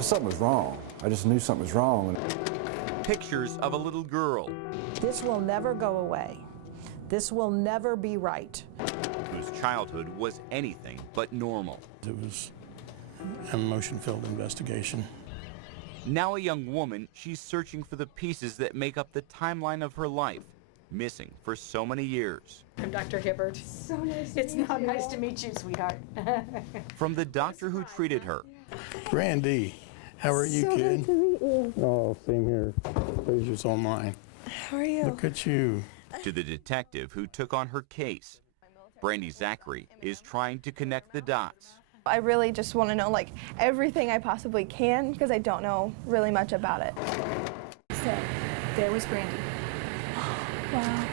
Something was wrong. I just knew something was wrong. Pictures of a little girl. This will never go away. This will never be right. Whose childhood was anything but normal. It was an emotion-filled investigation. Now a young woman, she's searching for the pieces that make up the timeline of her life, missing for so many years. I'm Dr. Hibbert. So nice to meet you. It's not nice to meet you, sweetheart. From the doctor who treated her. Brandy, how are you, so kid? Nice to meet you. Oh, same here. Pleasure's all mine. How are you? Look at you. To the detective who took on her case. Brandy Zachary is trying to connect the dots. I really just want to know like everything I possibly can because I don't know really much about it. So, there was Brandy. Wow.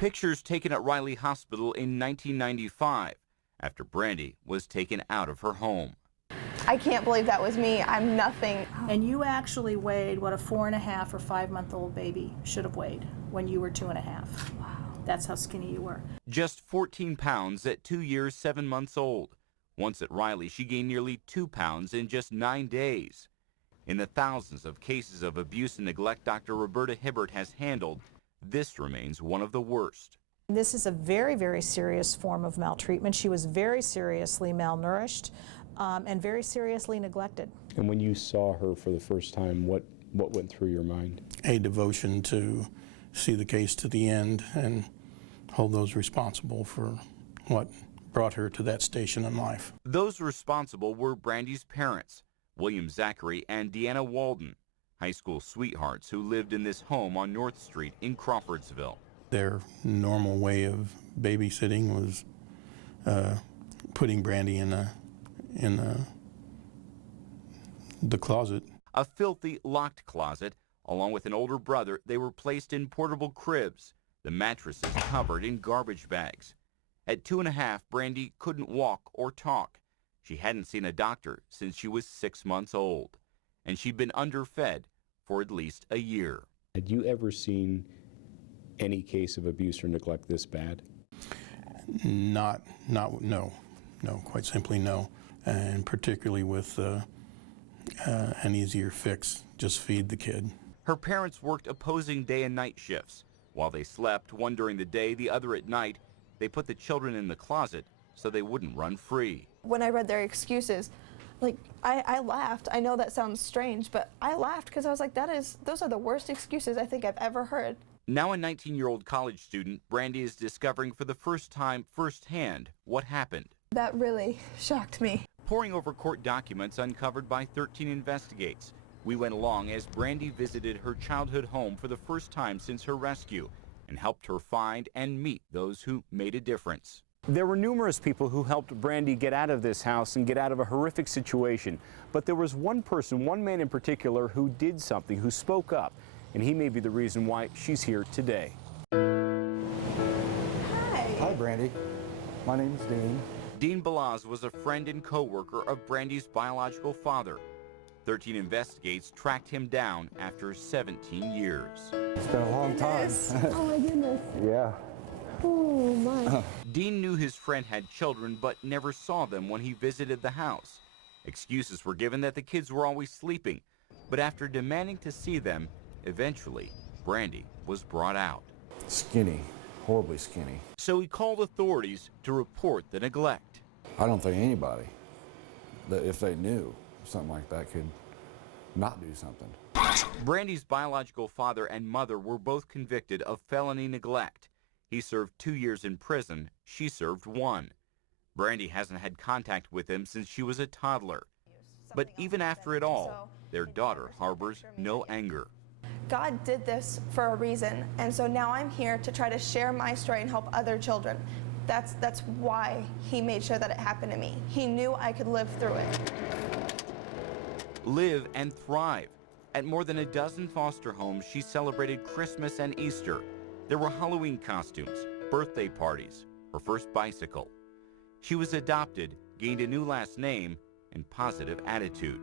Pictures taken at Riley Hospital in 1995 after Brandy was taken out of her home. I can't believe that was me. I'm nothing. And you actually weighed what a 4.5 or 5-month-old baby should have weighed when you were 2.5. Wow. That's how skinny you were. Just 14 pounds at 2 years, 7 months old. Once at Riley, she gained nearly 2 pounds in just 9 days. In the thousands of cases of abuse and neglect Dr. Roberta Hibbert has handled, this remains one of the worst. This is a very, very serious form of maltreatment. She was very seriously malnourished and very seriously neglected. And when you saw her for the first time, what went through your mind? A devotion to see the case to the end and hold those responsible for what brought her to that station in life. Those responsible were Brandy's parents, William Zachary and Deanna Walden, high school sweethearts who lived in this home on North Street in Crawfordsville. Their normal way of babysitting was putting Brandy in the closet. A filthy, locked closet. Along with an older brother, they were placed in portable cribs, the mattresses covered in garbage bags. At 2.5, Brandy couldn't walk or talk. She hadn't seen a doctor since she was 6 months old, and she'd been underfed for at least a year. Had you ever seen any case of abuse or neglect this bad? No, quite simply no, and particularly with an easier fix, just feed the kid. Her parents worked opposing day and night shifts. While they slept, one during the day, the other at night, they put the children in the closet so they wouldn't run free. When I read their excuses, like I laughed. I know that sounds strange, but I laughed because I was like, those are the worst excuses I think I've ever heard. Now a 19-year-old college student, Brandy is discovering for the first time firsthand what happened. That really shocked me. Poring over court documents uncovered by 13 Investigates, we went along as Brandy visited her childhood home for the first time since her rescue and helped her find and meet those who made a difference. There were numerous people who helped Brandy get out of this house and get out of a horrific situation. But there was one person, one man in particular, who did something, who spoke up. And he may be the reason why she's here today. Hi. Hi, Brandy. My name's Dean. Dean Balaz was a friend and co-worker of Brandy's biological father. 13 Investigates tracked him down after 17 years. It's been a long time. Oh my goodness. Yeah. Oh my. Dean knew his friend had children but never saw them when he visited the house. Excuses were given that the kids were always sleeping, but after demanding to see them, eventually Brandy was brought out. Skinny, horribly skinny. So he called authorities to report the neglect. I don't think anybody, that if they knew something like that, could not do something. Brandy's biological father and mother were both convicted of felony neglect. He served 2 years in prison. She served 1. Brandy hasn't had contact with him since she was a toddler. But even after it all, their daughter harbors no anger. God did this for a reason, and so now I'm here to try to share my story and help other children. That's why he made sure that it happened to me. He knew I could live through it. Live and thrive. At more than a dozen foster homes, she celebrated Christmas and Easter. There were Halloween costumes, birthday parties, her first bicycle. She was adopted, gained a new last name, and positive attitude.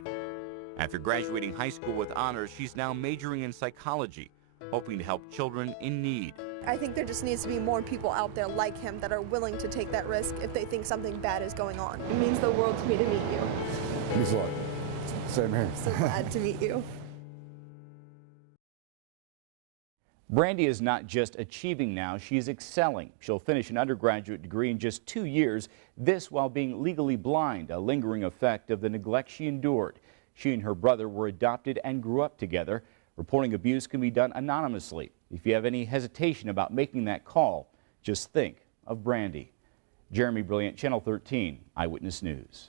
After graduating high school with honors, she's now majoring in psychology, hoping to help children in need. I think there just needs to be more people out there like him that are willing to take that risk if they think something bad is going on. It means the world to me to meet you. Means what? Same here. So glad to meet you. Brandy is not just achieving now, she is excelling. She'll finish an undergraduate degree in just 2 years, this while being legally blind, a lingering effect of the neglect she endured. She and her brother were adopted and grew up together. Reporting abuse can be done anonymously. If you have any hesitation about making that call, just think of Brandy. Jeremy Brilliant, Channel 13 Eyewitness News.